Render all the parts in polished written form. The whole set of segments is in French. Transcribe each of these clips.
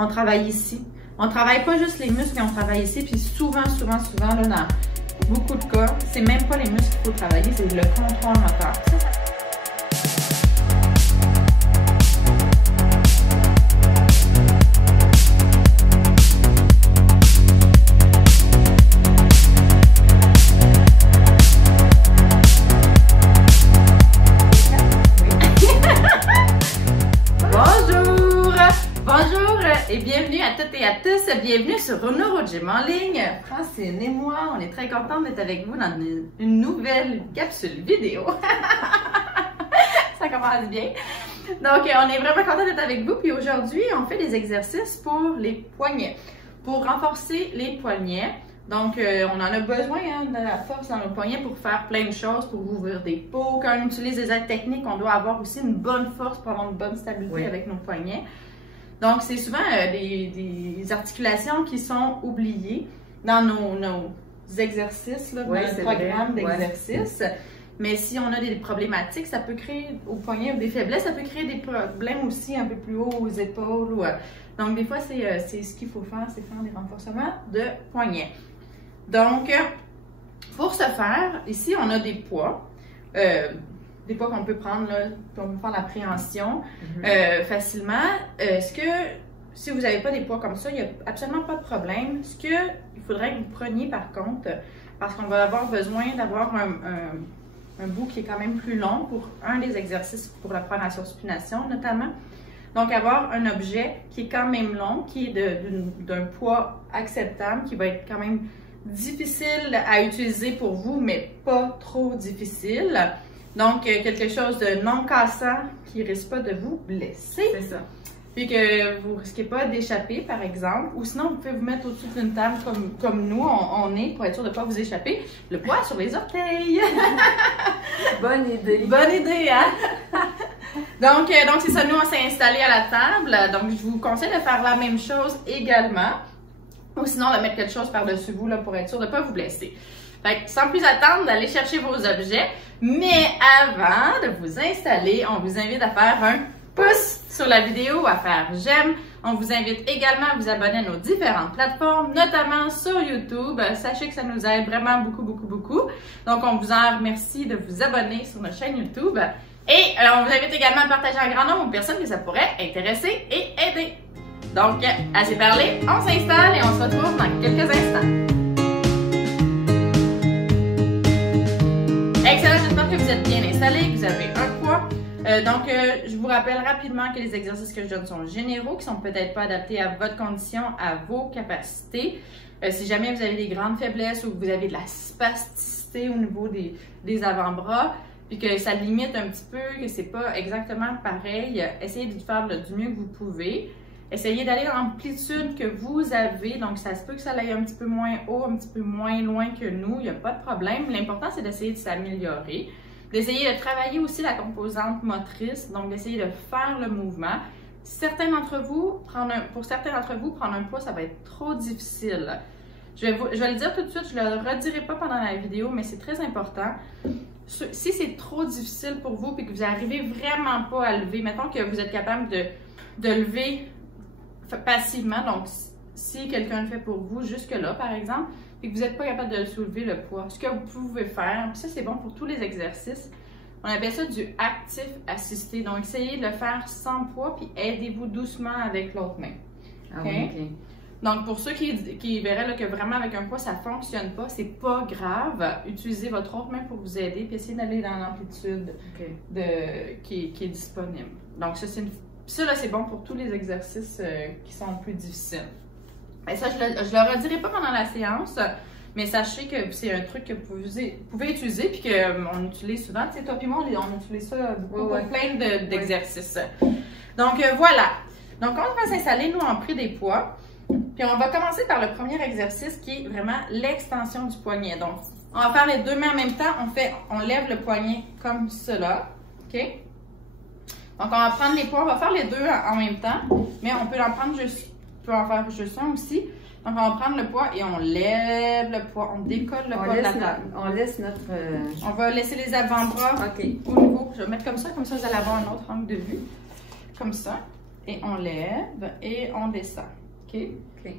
On travaille ici. On travaille pas juste les muscles, mais on travaille ici. Puis souvent, là, dans beaucoup de cas, c'est même pas les muscles qu'il faut travailler, c'est le contrôle moteur. Et bienvenue à toutes et à tous, bienvenue sur NeuroGym en ligne. Francine et moi, on est très contents d'être avec vous dans une nouvelle capsule vidéo. Ça commence bien. Donc, on est vraiment contents d'être avec vous. Puis aujourd'hui, on fait des exercices pour les poignets, pour renforcer les poignets. Donc, on en a besoin de la force dans nos poignets pour faire plein de choses, pour ouvrir des pots. Quand on utilise des aides techniques, on doit avoir aussi une bonne force pour avoir une bonne stabilité avec nos poignets. Donc, c'est souvent des articulations qui sont oubliées dans nos exercices, là, dans le programme d'exercice. Ouais. Mais si on a des problématiques, ça peut créer au poignet des faiblesses, ça peut créer des problèmes aussi un peu plus haut aux épaules. Donc, des fois, c'est ce qu'il faut faire, c'est faire des renforcements de poignets. Donc, pour ce faire, ici, on a des poids. Des poids qu'on peut prendre, là, qu'on peut faire l'appréhension facilement. Si vous n'avez pas des poids comme ça, il n'y a absolument pas de problème. Ce qu'il faudrait que vous preniez par contre, parce qu'on va avoir besoin d'avoir un bout qui est quand même plus long pour un des exercices pour la pronation supination notamment. Donc, avoir un objet qui est quand même long, qui est d'un poids acceptable, qui va être quand même difficile à utiliser pour vous, mais pas trop difficile. Donc, quelque chose de non cassant qui ne risque pas de vous blesser. C'est ça. Puis que vous ne risquez pas d'échapper, par exemple. Ou sinon, vous pouvez vous mettre au-dessus d'une table comme nous, on est, pour être sûr de ne pas vous échapper. Le poids sur les orteils. Bonne idée. Bonne idée, hein? Donc c'est ça, nous, on s'est installé à la table. Donc, je vous conseille de faire la même chose également. Ou sinon, de mettre quelque chose par-dessus vous là, pour être sûr de ne pas vous blesser. Fait que, sans plus attendre, d'aller chercher vos objets. Mais avant de vous installer, on vous invite à faire un pouce sur la vidéo, à faire j'aime. On vous invite également à vous abonner à nos différentes plateformes, notamment sur YouTube. Sachez que ça nous aide vraiment beaucoup. Donc, on vous en remercie de vous abonner sur notre chaîne YouTube. Et on vous invite également à partager un grand nombre aux personnes que ça pourrait intéresser et aider. Donc, assez parlé, on s'installe et on se retrouve dans quelques instants. Excellent, j'espère que vous êtes bien installés, que vous avez un poids. Je vous rappelle rapidement que les exercices que je donne sont généraux, qui ne sont peut-être pas adaptés à votre condition, à vos capacités. Si jamais vous avez des grandes faiblesses ou que vous avez de la spasticité au niveau des avant-bras, puis que ça limite un petit peu, que c'est pas exactement pareil, essayez de faire du mieux que vous pouvez. Essayez d'aller dans l'amplitude que vous avez, donc ça se peut que ça aille un petit peu moins haut, un petit peu moins loin que nous, il n'y a pas de problème. L'important, c'est d'essayer de s'améliorer, d'essayer de travailler aussi la composante motrice, donc d'essayer de faire le mouvement. Pour certains d'entre vous, prendre un poids, ça va être trop difficile. Je vais le dire tout de suite, je ne le redirai pas pendant la vidéo, mais c'est très important. Si c'est trop difficile pour vous et que vous n'arrivez vraiment pas à lever, mettons que vous êtes capable de lever passivement, donc si quelqu'un le fait pour vous jusque-là, par exemple, et que vous n'êtes pas capable de soulever le poids, ce que vous pouvez faire, puis ça c'est bon pour tous les exercices, on appelle ça du actif assisté, donc essayez de le faire sans poids, puis aidez-vous doucement avec l'autre main. Ah oui, ok. Donc pour ceux qui verraient là, que vraiment avec un poids ça ne fonctionne pas, c'est pas grave, utilisez votre autre main pour vous aider, puis essayez d'aller dans l'amplitude qui est disponible. Donc ça, là, c'est bon pour tous les exercices qui sont plus difficiles. Et ça, je ne le redirai pas pendant la séance, mais sachez que c'est un truc que vous pouvez utiliser puis qu'on utilise souvent. Tu sais, toi et moi, on utilise ça beaucoup pour plein d'exercices. Donc, voilà. Donc, on va s'installer, nous, en pris des poids. Puis, on va commencer par le premier exercice qui est vraiment l'extension du poignet. Donc, on va faire les deux mains en même temps. On lève le poignet comme cela. OK? Donc, on va prendre les poids, on va faire les deux en même temps, mais on peut en prendre en faire juste un aussi. Donc, on va prendre le poids et on lève le poids, on décolle le poids de la table. On laisse notre... On va laisser les avant-bras au niveau. Je vais mettre comme ça vous allez avoir un autre angle de vue. Comme ça. et on lève et on descend. OK? OK.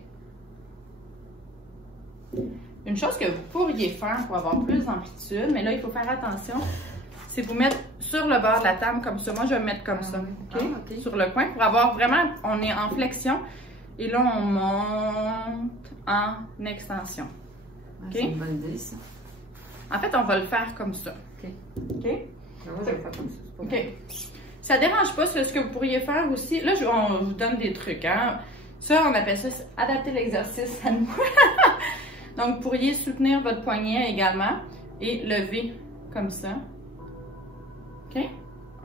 Une chose que vous pourriez faire pour avoir plus d'amplitude, mais là, il faut faire attention, c'est vous mettre sur le bord de la table comme ça. Moi, je vais me mettre comme ça, OK? OK. Sur le coin pour avoir vraiment, on est en flexion et là, on monte en extension. OK? C'est une bonne idée, ça. En fait, on va le faire comme ça. OK. OK? Ben, moi, je vais le faire comme ça. C'est pas OK. grave. Ça dérange pas, ce que vous pourriez faire aussi. Là, on vous donne des trucs, hein? Ça, on appelle ça adapter l'exercice à nous. Donc, vous pourriez soutenir votre poignet également et lever comme ça. OK?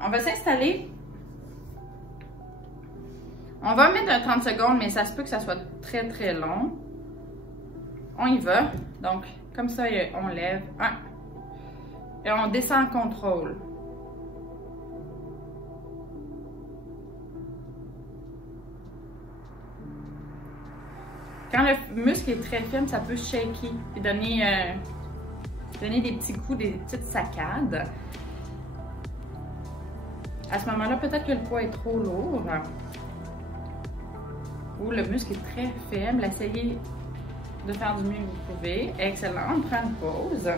On va s'installer. On va mettre un 30 secondes, mais ça se peut que ça soit très, très long. On y va. Donc, comme ça, on lève. 1. Et on descend en contrôle. Quand le muscle est très ferme, ça peut shaker et donner des petits coups, des petites saccades. À ce moment-là, peut-être que le poids est trop lourd ou le muscle est très faible. Essayez de faire du mieux que vous pouvez. Excellent. On prend une pause.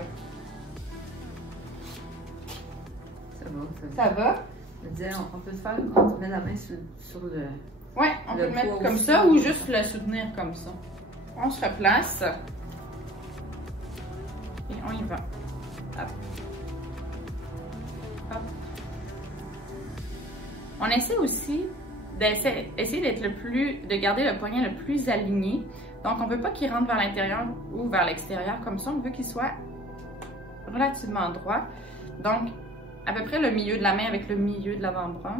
Ça va. Ça va? Je veux dire, on peut faire, on met la main sur le... Ouais, on peut le mettre comme ça ou juste le soutenir comme ça. On se replace. Et on y va. Hop. Hop. On essaie aussi d'essayer de garder le poignet le plus aligné. Donc, on ne veut pas qu'il rentre vers l'intérieur ou vers l'extérieur comme ça. On veut qu'il soit relativement droit. Donc, à peu près le milieu de la main avec le milieu de l'avant-bras.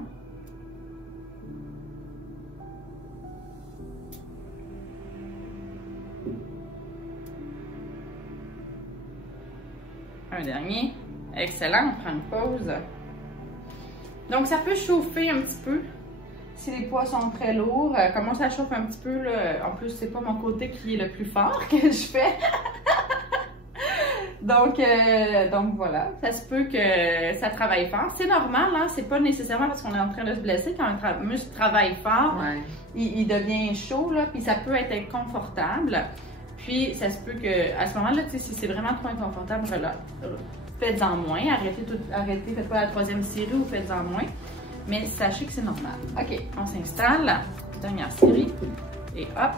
Un dernier. Excellent, on prend une pause. Donc, ça peut chauffer un petit peu si les poids sont très lourds. Comment ça chauffe un petit peu, là. En plus, c'est pas mon côté qui est le plus fort que je fais. donc voilà, ça se peut que ça travaille fort. C'est normal, hein? C'est pas nécessairement parce qu'on est en train de se blesser. Quand un muscle travaille fort, Ouais. il devient chaud, là, puis ça peut être inconfortable. Puis, ça se peut que, à ce moment-là, si c'est vraiment trop inconfortable, faites-en moins. Arrêtez, faites pas la 3e série ou faites-en moins. Mais sachez que c'est normal. OK, on s'installe. Dernière série. Et hop.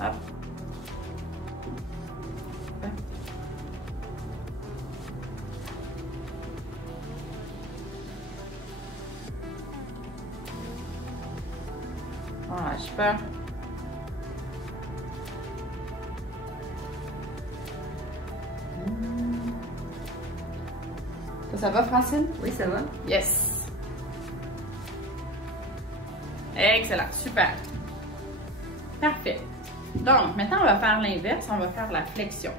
Hop. Hop. On lâche pas. Ça va, Francine? Oui, ça va. Yes! Excellent, super. Parfait. Donc, maintenant, on va faire l'inverse, on va faire la flexion.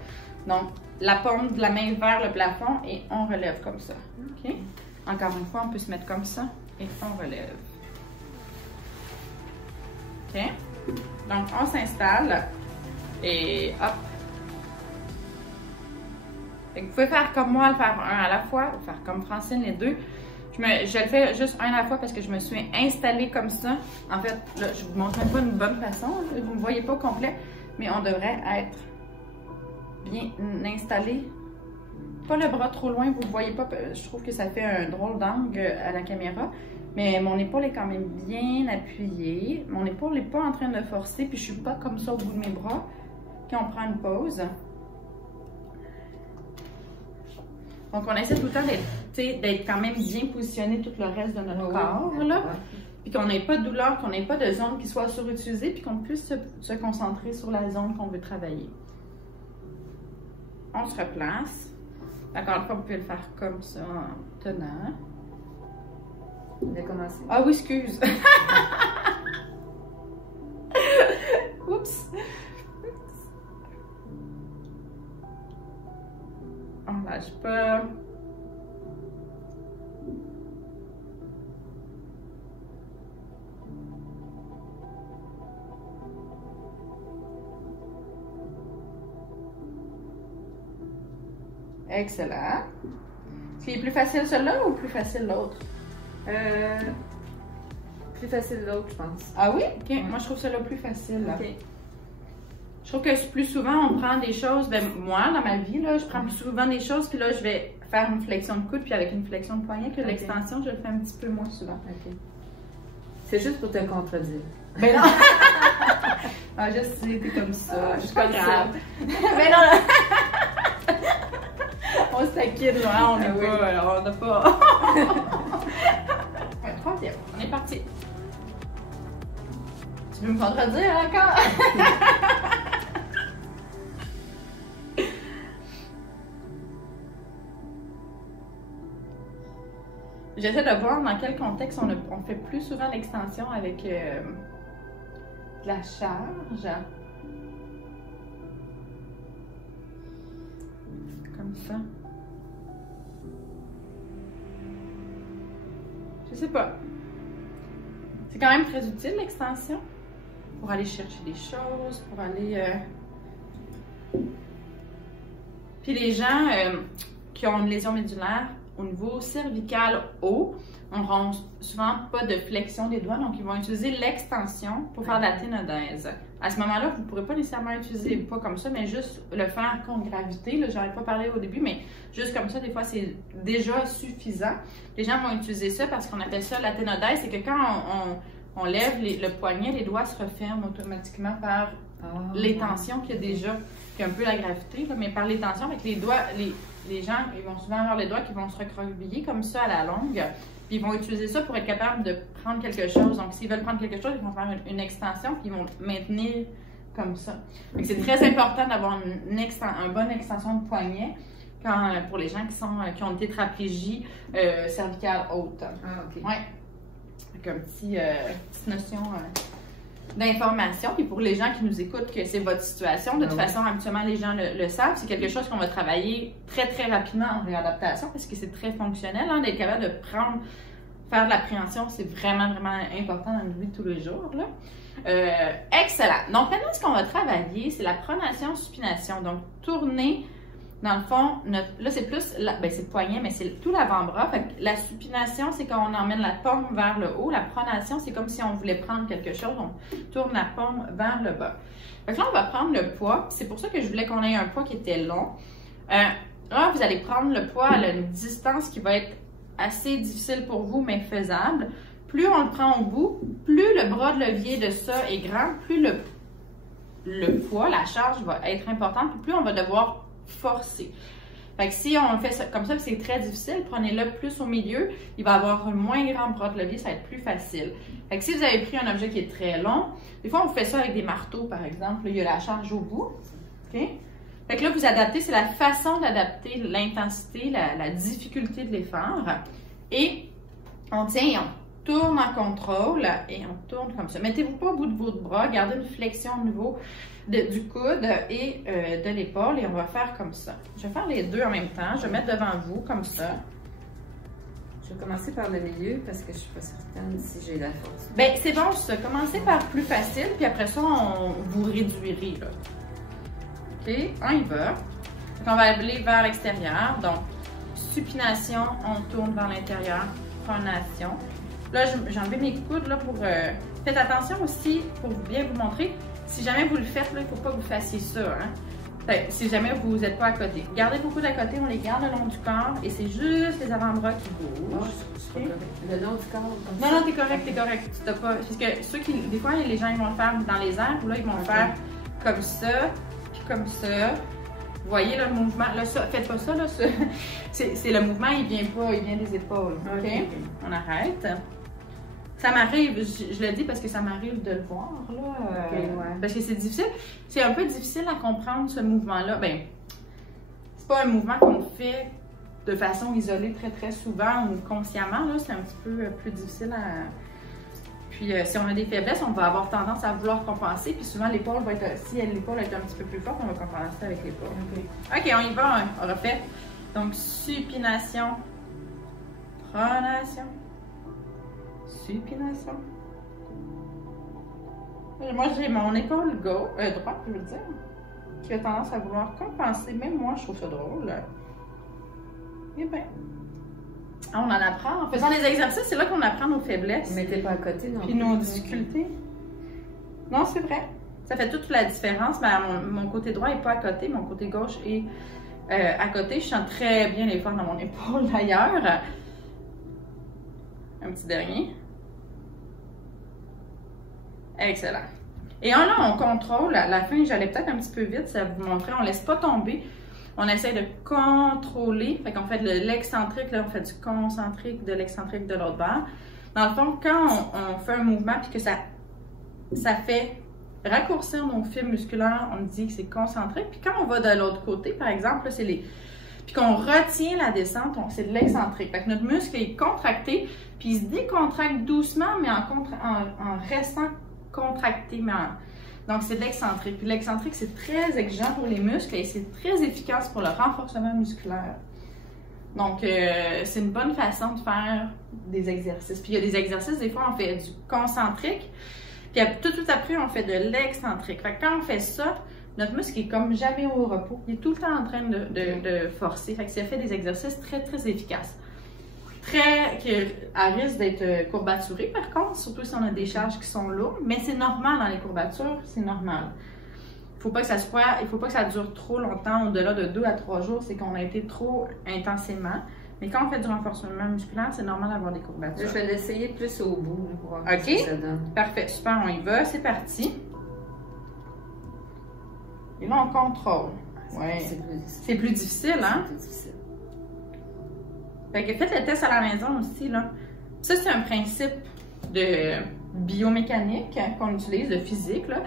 Donc, la paume de la main vers le plafond et on relève comme ça. OK? Encore une fois, on peut se mettre comme ça et on relève. OK? Donc, on s'installe et hop. Vous pouvez faire comme moi, le faire un à la fois, ou faire comme Francine, les deux. Je le fais juste un à la fois parce que je me suis installée comme ça. En fait, là, je vous montre même pas une bonne façon. Vous ne me voyez pas au complet, mais on devrait être bien installé. Pas le bras trop loin, vous ne voyez pas. Je trouve que ça fait un drôle d'angle à la caméra. Mais mon épaule est quand même bien appuyée. Mon épaule n'est pas en train de forcer, puis je ne suis pas comme ça au bout de mes bras. Quand on prend une pause. Donc, on essaie tout le temps d'être quand même bien positionné tout le reste de notre corps, là. Puis qu'on n'ait pas de douleur, qu'on n'ait pas de zone qui soit surutilisée, puis qu'on puisse se concentrer sur la zone qu'on veut travailler. On se replace. Encore une fois, vous pouvez le faire comme ça, en tenant. On a commencé. Ah oui, excuse. Oups. On lâche pas. Excellent. Est-ce qu'il est plus facile celui-là ou plus facile l'autre? plus facile l'autre, je pense. Ah oui? OK. Moi, je trouve ça là plus facile. Là. OK. Je trouve que plus souvent, on prend des choses, ben moi, dans ma vie, là, je prends plus souvent des choses, puis là, je vais faire une flexion de coude, puis avec une flexion de poignet, que l'extension, je le fais un petit peu moins souvent. OK. C'est juste pour te contredire. Ben non! Ah, je sais, t'es comme ça. Je suis pas comme grave. Mais non! On se taquine, là, on n'est pas, on n'a pas. Ouais, troisième, on est parti. Tu veux me contredire encore? J'essaie de voir dans quel contexte on fait plus souvent l'extension avec de la charge. Comme ça. Je sais pas. C'est quand même très utile l'extension pour aller chercher des choses, pour aller... Puis les gens qui ont une lésion médulaire, au niveau cervical haut, on n'aura souvent pas de flexion des doigts, donc ils vont utiliser l'extension pour faire de la ténodèse. À ce moment-là, vous ne pourrez pas nécessairement utiliser, pas comme ça, mais juste le faire contre gravité. J'en ai pas parlé au début, mais juste comme ça, des fois, c'est déjà suffisant. Les gens vont utiliser ça parce qu'on appelle ça la ténodèse. C'est que quand on lève le poignet, les doigts se referment automatiquement par les tensions qu'il y a déjà, puis un peu la gravité, là, mais par les tensions, avec les doigts, les gens, ils vont souvent avoir les doigts qui vont se recroqueviller comme ça à la longue, puis ils vont utiliser ça pour être capable de prendre quelque chose. Donc, s'ils veulent prendre quelque chose, ils vont faire une extension, puis ils vont maintenir comme ça. Donc, c'est très important d'avoir une bonne extension de poignet pour les gens qui ont une tétraplégie cervicale haute. Ah, OK. Ouais. Avec une petite notion d'information. Puis pour les gens qui nous écoutent, que c'est votre situation, de toute façon, habituellement, les gens le savent. C'est quelque chose qu'on va travailler très, très rapidement en réadaptation parce que c'est très fonctionnel, hein, d'être capable de faire de l'appréhension. C'est vraiment, vraiment important dans notre vie de tous les jours, là. Excellent. Donc, maintenant, ce qu'on va travailler, c'est la pronation-supination. Donc, tourner, dans le fond, là, c'est plus, c'est le poignet, mais c'est tout l'avant-bras. Fait que la supination, c'est quand on emmène la paume vers le haut. La pronation, c'est comme si on voulait prendre quelque chose. On tourne la paume vers le bas. Fait que là, on va prendre le poids. C'est pour ça que je voulais qu'on ait un poids qui était long. Là, vous allez prendre le poids à une distance qui va être assez difficile pour vous, mais faisable. Plus on le prend au bout, plus le bras de levier de ça est grand, plus le poids, la charge va être importante, plus on va devoir forcer. Fait que si on fait ça comme ça, c'est très difficile, prenez-le plus au milieu, il va avoir un moins grand bras de levier, ça va être plus facile. Fait que si vous avez pris un objet qui est très long, des fois on fait ça avec des marteaux par exemple, là, il y a la charge au bout. OK? Fait que là, vous adaptez, c'est la façon d'adapter l'intensité, la difficulté de l'effort. Et on tient et on tourne en contrôle et on tourne comme ça. Mettez-vous pas au bout de votre bras, gardez une flexion au niveau du coude et de l'épaule et on va faire comme ça. Je vais faire les deux en même temps. Je vais mettre devant vous comme ça. Je vais commencer par le milieu parce que je suis pas certaine si j'ai la force. Ben c'est bon ça. Commencez par plus facile puis après ça, vous réduirez. Là. OK? On y va. Donc, on va aller vers l'extérieur. Donc, supination, on tourne vers l'intérieur. Pronation. Là, j'ai enlevé mes coudes là, pour... Faites attention aussi, pour bien vous montrer, si jamais vous le faites, là, il ne faut pas que vous fassiez ça. Hein? Fait, si jamais vous n'êtes pas à côté. Gardez vos coudes à côté, on les garde le long du corps et c'est juste les avant-bras qui bougent. Oh, okay. Le long du corps, comme non, ça. non, t'es correct, t'es correct. Tu pas... Parce que ceux qui... Des fois, les gens ils vont le faire dans les airs, ou là, ils vont le faire comme ça, puis comme ça. Vous voyez le mouvement, là, ça, faites pas ça, là, c'est le mouvement, il vient des épaules, OK? On arrête. Ça m'arrive, je le dis parce que ça m'arrive de le voir, là, parce que c'est difficile, c'est un peu difficile à comprendre ce mouvement-là. Ben, c'est pas un mouvement qu'on fait de façon isolée très, très souvent ou consciemment, là, c'est un petit peu plus difficile à... Puis si on a des faiblesses, on va avoir tendance à vouloir compenser. Puis souvent, l'épaule va être... Si l'épaule est un petit peu plus forte, on va compenser avec l'épaule. OK, on y va. On refait. Donc, supination. Pronation. Supination. Moi, j'ai mon épaule droite, je veux dire, qui a tendance à vouloir compenser. Même moi, je trouve ça drôle. Eh bien. On en apprend. En faisant des exercices, c'est là qu'on apprend nos faiblesses. Mettez pas à côté, non? Puis nos difficultés. Non, c'est vrai. Ça fait toute la différence. Ben, mon côté droit n'est pas à côté, mon côté gauche est à côté. Je sens très bien les forces dans mon épaule d'ailleurs. Un petit dernier. Excellent. Et là, on contrôle. À la fin, j'allais peut-être un petit peu vite, ça vous montrer. On ne laisse pas tomber. On essaie de contrôler. Fait qu'on fait de l'excentrique, là, on fait du concentrique, de l'excentrique de l'autre bord. Dans le fond, quand on fait un mouvement puis que ça fait raccourcir nos fils musculaires, on dit que c'est concentrique. Puis quand on va de l'autre côté, par exemple, c'est les... Puis qu'on retient la descente, c'est de l'excentrique. Fait que notre muscle est contracté, puis il se décontracte doucement, mais en restant contracté. Donc, c'est de l'excentrique. Puis l'excentrique, c'est très exigeant pour les muscles et c'est très efficace pour le renforcement musculaire. Donc, c'est une bonne façon de faire des exercices. Puis, il y a des exercices, des fois, on fait du concentrique. Puis, tout après, on fait de l'excentrique. Fait que quand on fait ça, notre muscle est comme jamais au repos. Il est tout le temps en train de forcer. Fait que ça fait des exercices très, très efficaces. À risque d'être courbaturé, par contre, surtout si on a des charges qui sont lourdes. Mais c'est normal dans les courbatures, c'est normal. Il ne faut pas que ça dure trop longtemps, au-delà de 2 à 3 jours, c'est qu'on a été trop intensément. Mais quand on fait du renforcement musculaire, c'est normal d'avoir des courbatures. Je vais l'essayer plus au bout pour voir OK, ce que ça donne. Parfait, super, on y va, c'est parti. Et là, on contrôle. Ouais. C'est plus difficile, hein? C'est plus difficile. Fait que faites le test à la maison aussi, là. Ça, c'est un principe de biomécanique qu'on utilise, de physique, là.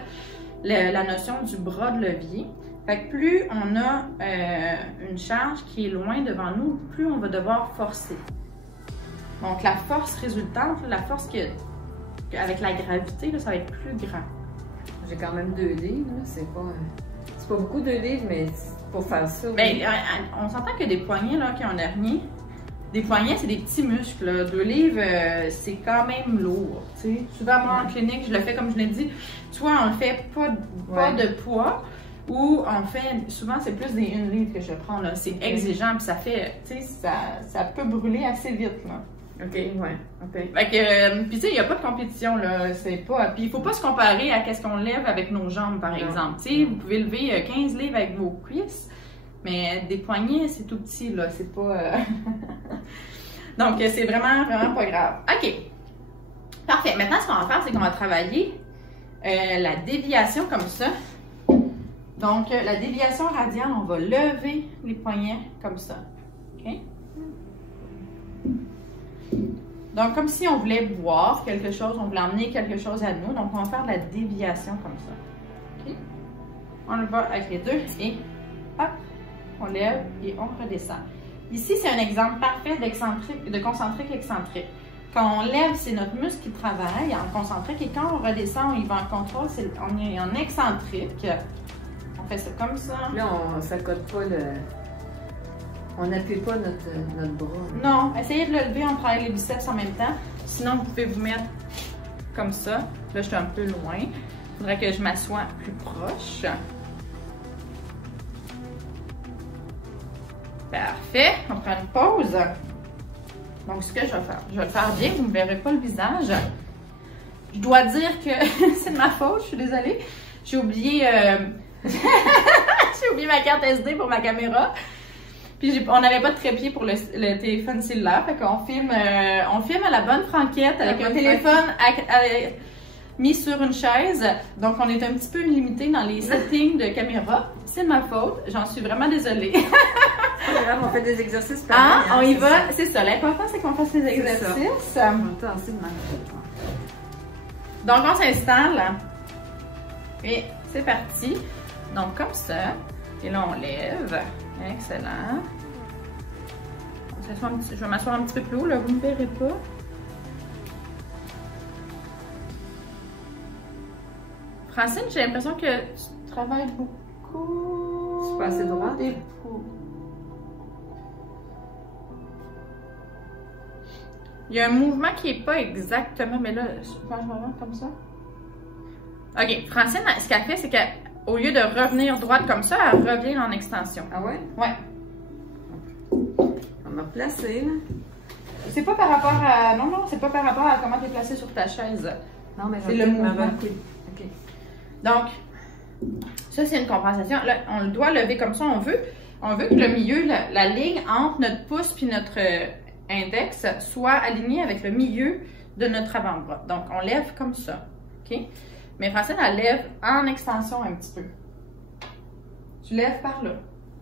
La notion du bras de levier. Fait que plus on a une charge qui est loin devant nous, plus on va devoir forcer. Donc, la force résultante, la force avec la gravité, là, ça va être plus grand. J'ai quand même 2 livres, là. C'est pas beaucoup 2 livres, mais pour faire ça... Bien, on s'entend que des poignets là, qui ont dernier, des poignets, c'est des petits muscles. Là. 2 livres, c'est quand même lourd. T'sais. Souvent, moi, en clinique, je le fais comme je l'ai dit. Soit on ne fait pas de poids, ou on fait, souvent, c'est plus des 1 livre que je prends. C'est exigeant, puis ça fait, tu sais, ça peut brûler assez vite. Là. OK, ouais. OK. Fait que, puis tu sais, il n'y a pas de compétition, là. C'est pas. Puis il faut pas se comparer à qu'est-ce qu'on lève avec nos jambes, par exemple. Tu sais, vous pouvez lever 15 livres avec vos cuisses, mais des poignets, c'est tout petit, là. C'est pas. Donc, c'est vraiment, vraiment pas grave. OK. Parfait. Maintenant, ce qu'on va faire, c'est qu'on va travailler la déviation comme ça. Donc, la déviation radiale, on va lever les poignets comme ça. OK? Donc, comme si on voulait boire quelque chose, on voulait emmener quelque chose à nous. Donc, on va faire de la déviation comme ça. Okay. On le va avec les deux et hop, on lève et on redescend. Ici, c'est un exemple parfait de concentrique excentrique. Quand on lève, c'est notre muscle qui travaille en concentrique et quand on redescend, on y va en contrôle, on est en excentrique. On fait ça comme ça. Là, on ne s'accote pas le... On n'appuie pas notre bras. Non, essayez de le lever, on travaille les biceps en même temps. Sinon, vous pouvez vous mettre comme ça. Là, je suis un peu loin. Il faudrait que je m'assoie plus proche. Parfait. On prend une pause. Donc, ce que je vais faire, je vais le faire bien. Vous ne me verrez pas le visage. Je dois dire que c'est de ma faute. Je suis désolée. J'ai oublié... j'ai oublié ma carte SD pour ma caméra. Puis on n'avait pas de trépied pour le téléphone cellulaire, fait qu'on filme à la bonne franquette avec un téléphone mis sur une chaise. Donc on est un petit peu limité dans les settings de caméra. C'est ma faute, j'en suis vraiment désolée. C'est pas grave, on fait des exercices pareils. On y va, c'est ça. L'important c'est qu'on fasse les exercices. Donc on s'installe et c'est parti. Donc comme ça, et là on lève. Excellent. Je vais m'asseoir un petit peu plus haut, là, vous ne me verrez pas. Francine, j'ai l'impression que tu travailles beaucoup. C'est pas assez droit? Il y a un mouvement qui n'est pas exactement, mais là, je vais me mettre comme ça. OK, Francine, ce qu'elle fait, c'est qu'au lieu de revenir droite comme ça, elle revient en extension. Ah ouais? Ouais. On va placer, là. C'est pas par rapport à... Non, non, c'est pas par rapport à comment tu es placé sur ta chaise. Non, mais c'est le mouvement. OK. Donc, ça, c'est une compensation. Là, on doit lever comme ça. On veut que le milieu, la ligne entre notre pouce puis notre index soit alignée avec le milieu de notre avant-bras. Donc, on lève comme ça. OK? Mais Francine, elle lève en extension un petit peu. Tu lèves par là.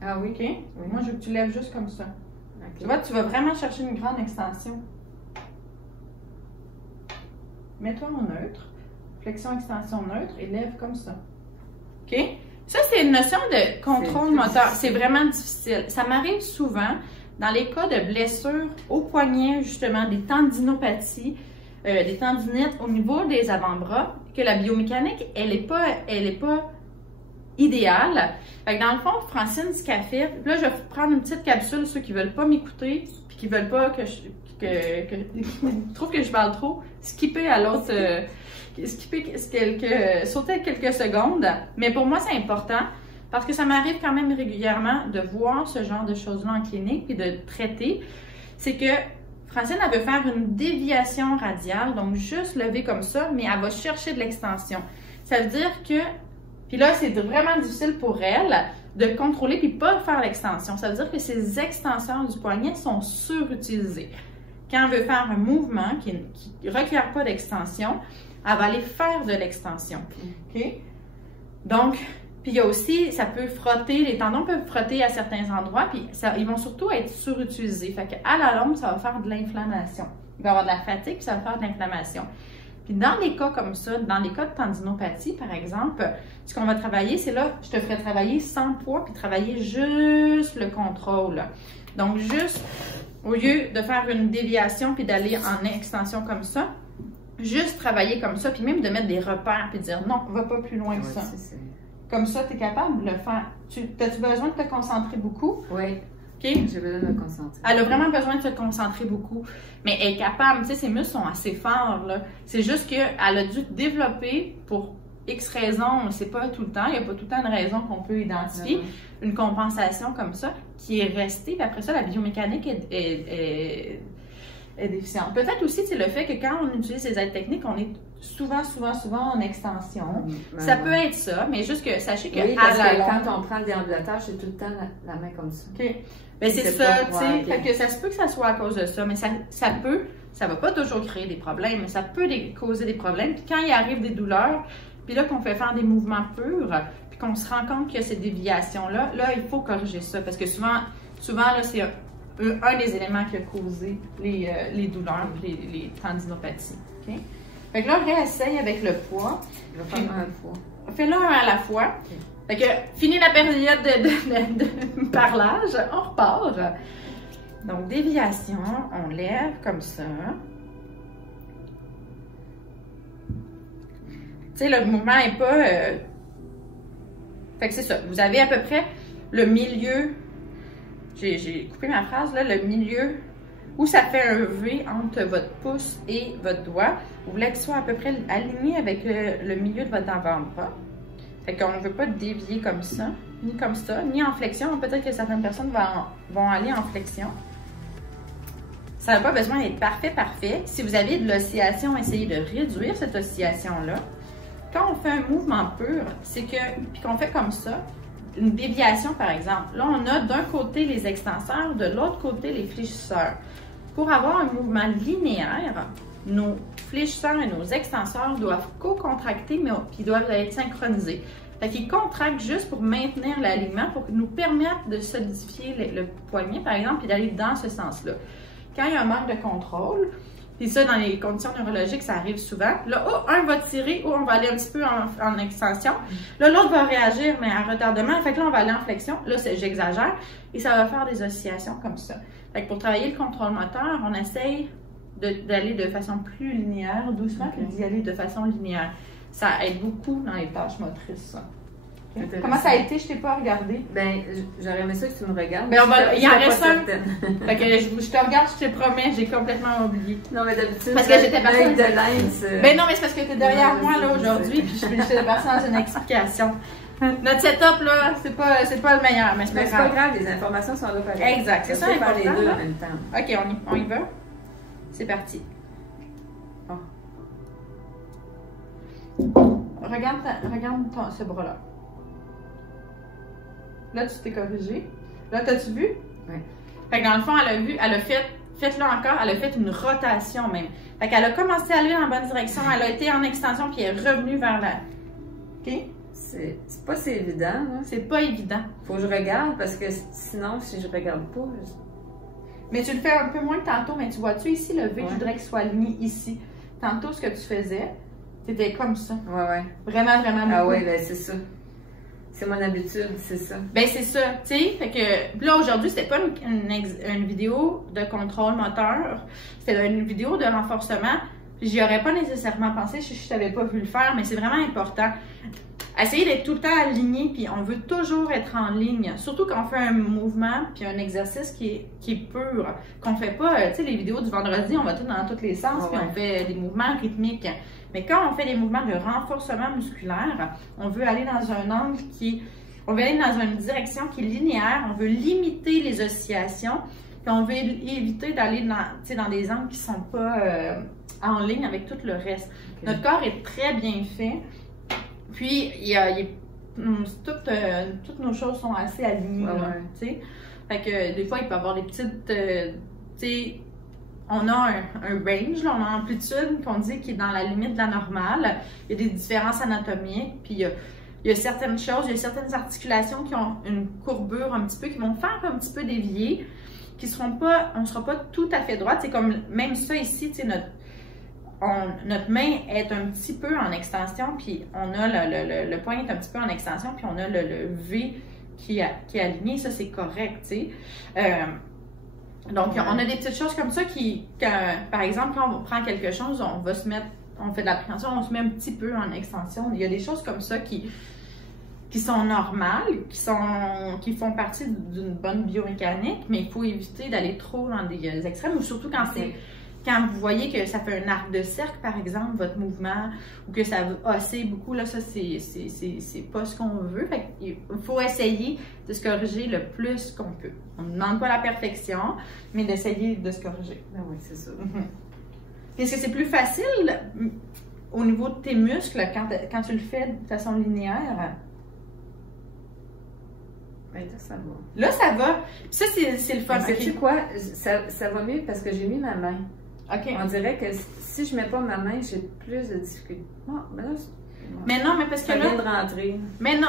Ah oui? OK? Oui. Moi, je veux que tu lèves juste comme ça. Okay. Tu vois, tu vas vraiment chercher une grande extension. Mets-toi en neutre. Flexion, extension neutre et lève comme ça. OK? Ça, c'est une notion de contrôle moteur. C'est vraiment difficile. Ça m'arrive souvent dans les cas de blessures au poignet, justement, des tendinopathies, des tendinites au niveau des avant-bras, que la biomécanique, elle est pas idéale. Fait que dans le fond, Francine, ce qu'elle fait, là, je vais prendre une petite capsule, ceux qui veulent pas m'écouter, puis qui veulent pas que je trouve que je parle trop, skipper à l'autre, sauter quelques secondes. Mais pour moi, c'est important parce que ça m'arrive quand même régulièrement de voir ce genre de choses-là en clinique et de traiter. C'est que Francine, elle veut faire une déviation radiale, donc juste lever comme ça, mais elle va chercher de l'extension. Ça veut dire que, puis là, c'est vraiment difficile pour elle de contrôler puis pas faire l'extension. Ça veut dire que ces extenseurs du poignet sont surutilisés. Quand elle veut faire un mouvement qui ne requiert pas d'extension, elle va aller faire de l'extension. OK? Donc, puis il y a aussi, ça peut frotter, les tendons peuvent frotter à certains endroits, puis ils vont surtout être surutilisés. Fait qu'à la longue, ça va faire de l'inflammation. Il va y avoir de la fatigue, puis ça va faire de l'inflammation. Puis dans les cas comme ça, dans les cas de tendinopathie, par exemple, ce qu'on va travailler, c'est là, je te ferai travailler sans poids, puis travailler juste le contrôle. Donc, juste, au lieu de faire une déviation, puis d'aller en extension comme ça, juste travailler comme ça, puis même de mettre des repères, puis dire non, va pas plus loin que ça. Comme ça, tu es capable de le faire. As-tu besoin de te concentrer beaucoup? Oui. OK? J'ai besoin de me concentrer. Elle a vraiment besoin de se concentrer beaucoup. Mais elle est capable, tu sais, ses muscles sont assez forts, là. C'est juste qu'elle a dû développer pour X raisons, on ne sait pas tout le temps, il n'y a pas tout le temps une raison qu'on peut identifier, une compensation comme ça, qui est restée. Puis après ça, la biomécanique est déficiente. Peut-être aussi, c'est le fait que quand on utilise ces aides techniques, on est souvent en extension. Ça peut être ça, mais juste que sachez que, oui, parce que quand on prend le déambulateur, j'ai tout le temps la main comme ça. OK. Mais c'est ça, tu sais. Fait que ça se peut que ça soit à cause de ça, mais ça va pas toujours créer des problèmes, mais ça peut causer des problèmes. Puis quand il arrive des douleurs, puis là qu'on fait faire des mouvements purs, puis qu'on se rend compte qu'il y a ces déviations-là, là, il faut corriger ça. Parce que souvent là, c'est un des éléments qui a causé les douleurs, les tendinopathies. OK? Fait que là, réessaye avec le poids. Je vais faire un poids. Fais-le un à la fois. Okay. Fait que, fini la période de parlage, on repart. Donc, déviation, on lève comme ça. Tu sais, le mouvement n'est pas... Fait que c'est ça. Vous avez à peu près le milieu... J'ai coupé ma phrase, là. Le milieu où ça fait un V entre votre pouce et votre doigt. Vous voulez qu'il soit à peu près aligné avec le milieu de votre avant-bras. Fait qu'on ne veut pas dévier comme ça, ni en flexion. Peut-être que certaines personnes vont aller en flexion. Ça n'a pas besoin d'être parfait. Si vous avez de l'oscillation, essayez de réduire cette oscillation-là. Quand on fait un mouvement pur, c'est que, puis qu'on fait comme ça, une déviation par exemple, là on a d'un côté les extenseurs, de l'autre côté les fléchisseurs. Pour avoir un mouvement linéaire, nos fléchisseurs et nos extenseurs doivent co-contracter, mais ils doivent être synchronisés. Fait qu'ils contractent juste pour maintenir l'alignement, pour nous permettre de solidifier le poignet, par exemple, puis d'aller dans ce sens-là. Quand il y a un manque de contrôle, puis ça, dans les conditions neurologiques, ça arrive souvent. Là, un va tirer, on va aller un petit peu en extension. Là, l'autre va réagir, mais en retardement. Fait que là, on va aller en flexion. Là, j'exagère. Et ça va faire des oscillations comme ça. Fait que pour travailler le contrôle moteur, on essaye d'aller de façon plus linéaire, doucement, puis d'y aller de façon linéaire. Ça aide beaucoup dans les tâches motrices, ça. Okay. Comment ça a été? Je t'ai pas regardé. Ben, j'aurais aimé ça que tu me regardes. Ben, il en reste un. Fait que je te regarde, je te promets, j'ai complètement oublié. Non, mais d'habitude, parce que j'étais partie de l'aide. Ben non, mais c'est parce que tu es derrière moi là aujourd'hui, puis j'étais partie dans une explication. Notre setup là, c'est pas le meilleur, mais c'est pas grave. C'est pas grave, les informations sont là pareil. Exact, c'est ça important. Les deux en même temps. OK, on y va. C'est parti. Oh. Regarde ce bras-là. Là, tu t'es corrigé. Là, t'as-tu vu? Oui. Fait que dans le fond, elle a fait, faites-le encore, elle a fait une rotation même. Fait qu'elle a commencé à aller dans la bonne direction, elle a été en extension, puis elle est revenue vers la... OK? C'est pas si évident, là. C'est pas évident. Faut que je regarde, parce que sinon, si je regarde pas... Mais tu le fais un peu moins que tantôt, mais tu vois-tu ici, le V, je voudrais qu'il soit aligné ici. Tantôt, ce que tu faisais, c'était comme ça. Ouais. Vraiment, vraiment beaucoup. Ah ouais, ben c'est ça. C'est mon habitude, c'est ça. Ben c'est ça, tu sais. Fait que là, aujourd'hui, c'était pas une vidéo de contrôle moteur. C'était une vidéo de renforcement. J'y aurais pas nécessairement pensé si je t'avais pas vu le faire, mais c'est vraiment important. Essayez d'être tout le temps aligné, puis on veut toujours être en ligne. Surtout quand on fait un mouvement, puis un exercice qui est pur. Qu'on fait pas, tu sais, les vidéos du vendredi, on va tout dans tous les sens, puis on fait des mouvements rythmiques. Mais quand on fait des mouvements de renforcement musculaire, on veut aller dans un angle on veut aller dans une direction qui est linéaire, on veut limiter les oscillations, puis on veut éviter d'aller dans des angles qui ne sont pas en ligne avec tout le reste. Okay. Notre corps est très bien fait, puis toutes nos choses sont assez alignées. Ouais. Fait que des fois, il peut y avoir des petites... on a un range, là, on a une amplitude qu'on dit qui est dans la limite de la normale. Il y a des différences anatomiques, puis il y a certaines choses, il y a certaines articulations qui ont une courbure un petit peu, qui vont faire un petit peu dévier, qui seront pas, on ne sera pas tout à fait droite. C'est comme même ça ici, tu sais, notre main est un petit peu en extension, puis on a le poing est un petit peu en extension, puis on a le V qui est aligné. Ça, c'est correct, tu sais. Donc, on a des petites choses comme ça par exemple, quand on prend quelque chose, on fait de l'appréhension, on se met un petit peu en extension. Il y a des choses comme ça qui sont normales, qui font partie d'une bonne biomécanique, mais il faut éviter d'aller trop dans des extrêmes, ou surtout quand vous voyez que ça fait un arc de cercle, par exemple, votre mouvement, ou que ça va osser beaucoup, là, ça, c'est pas ce qu'on veut. Fait qu'il faut essayer de se corriger le plus qu'on peut. On ne demande pas la perfection, mais d'essayer de se corriger. Ah oui, c'est ça. Est-ce que c'est plus facile au niveau de tes muscles quand tu le fais de façon linéaire? Ben là, ça va. Là, ça va. Puis ça, c'est le fun. Mais sais-tu quoi? Ça va mieux parce que j'ai mis ma main. Okay. On dirait que si je mets pas ma main, j'ai plus de difficultés. Non, mais là, mais non, mais parce que ça là... vient de rentrer. Mais non,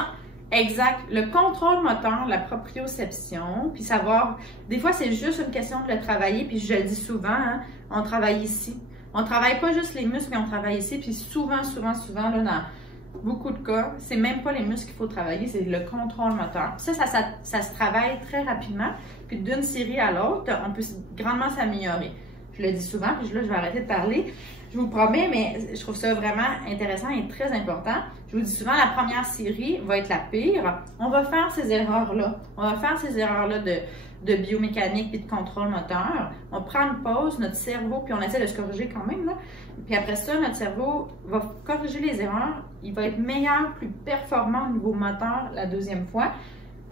exact. Le contrôle moteur, la proprioception, puis savoir... Des fois, c'est juste une question de le travailler, puis je le dis souvent, hein, on travaille ici. On travaille pas juste les muscles, mais on travaille ici, puis souvent, là, dans beaucoup de cas, c'est même pas les muscles qu'il faut travailler, c'est le contrôle moteur. Ça se travaille très rapidement, puis d'une série à l'autre, on peut grandement s'améliorer. Je le dis souvent, puis là, je vais arrêter de parler. Je vous promets, mais je trouve ça vraiment intéressant et très important. Je vous dis souvent, la première série va être la pire. On va faire ces erreurs-là. On va faire ces erreurs-là de biomécanique et de contrôle moteur. On prend une pause, notre cerveau, puis on essaie de se corriger quand même, là. Puis après ça, notre cerveau va corriger les erreurs. Il va être meilleur, plus performant au niveau moteur la deuxième fois.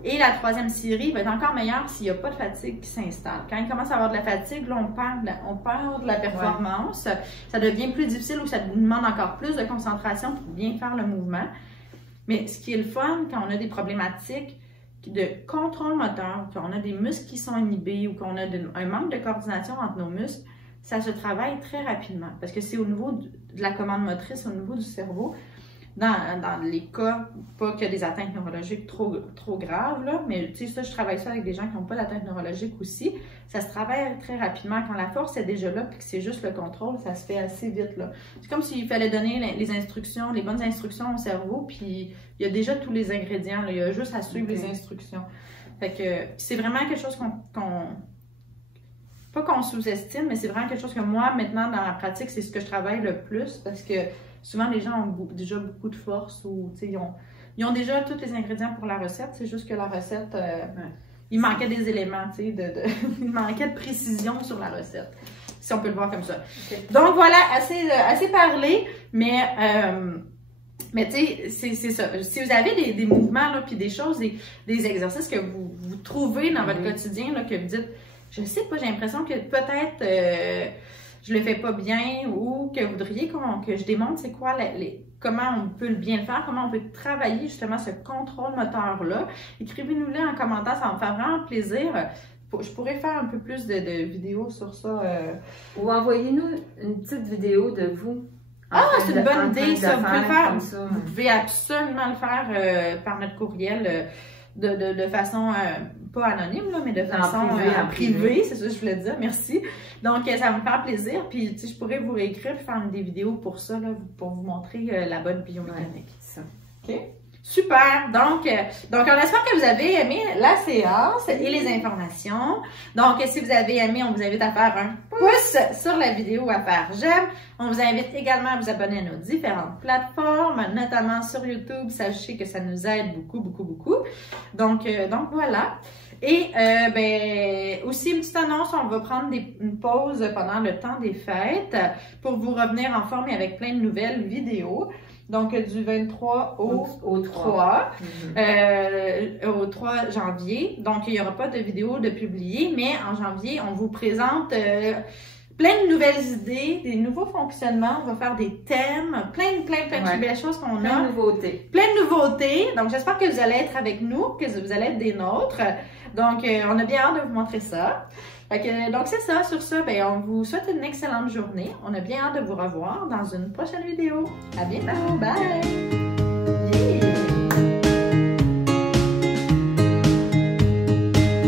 Et la troisième série va être encore meilleure s'il n'y a pas de fatigue qui s'installe. Quand il commence à avoir de la fatigue, là, on perd de la performance. Ouais. Ça devient plus difficile ou ça demande encore plus de concentration pour bien faire le mouvement. Mais ce qui est le fun, quand on a des problématiques de contrôle moteur, qu'on a des muscles qui sont inhibés ou qu'on a un manque de coordination entre nos muscles, ça se travaille très rapidement. Parce que c'est au niveau de la commande motrice, au niveau du cerveau. Dans les cas, pas qu'il y a des atteintes neurologiques trop graves, là, mais tu sais, ça, je travaille ça avec des gens qui n'ont pas d'atteinte neurologique aussi. Ça se travaille très rapidement. Quand la force est déjà là, puis que c'est juste le contrôle, ça se fait assez vite, là. C'est comme s'il fallait donner les instructions, les bonnes instructions au cerveau, puis il y a déjà tous les ingrédients, là. Il y a juste à suivre les instructions. Fait que c'est vraiment quelque chose pas qu'on sous-estime, mais c'est vraiment quelque chose que moi, maintenant, dans la pratique, c'est ce que je travaille le plus, parce que souvent, les gens ont déjà beaucoup de force ou ils ont déjà tous les ingrédients pour la recette. C'est juste que la recette, il manquait des éléments, il manquait de précision sur la recette, si on peut le voir comme ça. Okay. Donc voilà, assez parlé, mais tu sais, c'est ça. Si vous avez des mouvements, puis des choses, des exercices que vous trouvez dans votre quotidien, là, que vous dites, je sais pas, j'ai l'impression que peut-être... je le fais pas bien ou que vous voudriez que je démontre c'est quoi comment on peut bien le faire, comment on peut travailler justement ce contrôle moteur-là. Écrivez-nous-le en commentaire, ça va me faire vraiment plaisir. Je pourrais faire un peu plus de vidéos sur ça. Ou envoyez-nous une petite vidéo de vous. C'est une bonne idée, ça. Vous pouvez absolument le faire par notre courriel de façon pas anonyme, là, mais de façon privée, c'est ça que je voulais dire. Merci. Donc, ça va me faire plaisir. Puis, je pourrais vous réécrire et faire des vidéos pour ça, là, pour vous montrer la bonne biomécanique. Ça. OK? Super! Donc, on espère que vous avez aimé la séance et les informations. Donc, si vous avez aimé, on vous invite à faire un pouce sur la vidéo, à faire j'aime. On vous invite également à vous abonner à nos différentes plateformes, notamment sur YouTube. Sachez que ça nous aide beaucoup, beaucoup, beaucoup. Donc voilà. Et aussi une petite annonce, on va prendre une pause pendant le temps des fêtes pour vous revenir en forme et avec plein de nouvelles vidéos. Donc, du 23 au 3, au 3 janvier. Donc, il n'y aura pas de vidéo de publier, mais en janvier, on vous présente plein de nouvelles idées, des nouveaux fonctionnements. On va faire des thèmes, plein de belles choses qu'on a. Plein de nouveautés. Plein de nouveautés. Donc, j'espère que vous allez être avec nous, que vous allez être des nôtres. Donc, on a bien hâte de vous montrer ça. Donc, c'est ça. Sur ça, on vous souhaite une excellente journée. On a bien hâte de vous revoir dans une prochaine vidéo. À bientôt. Bye! Yeah.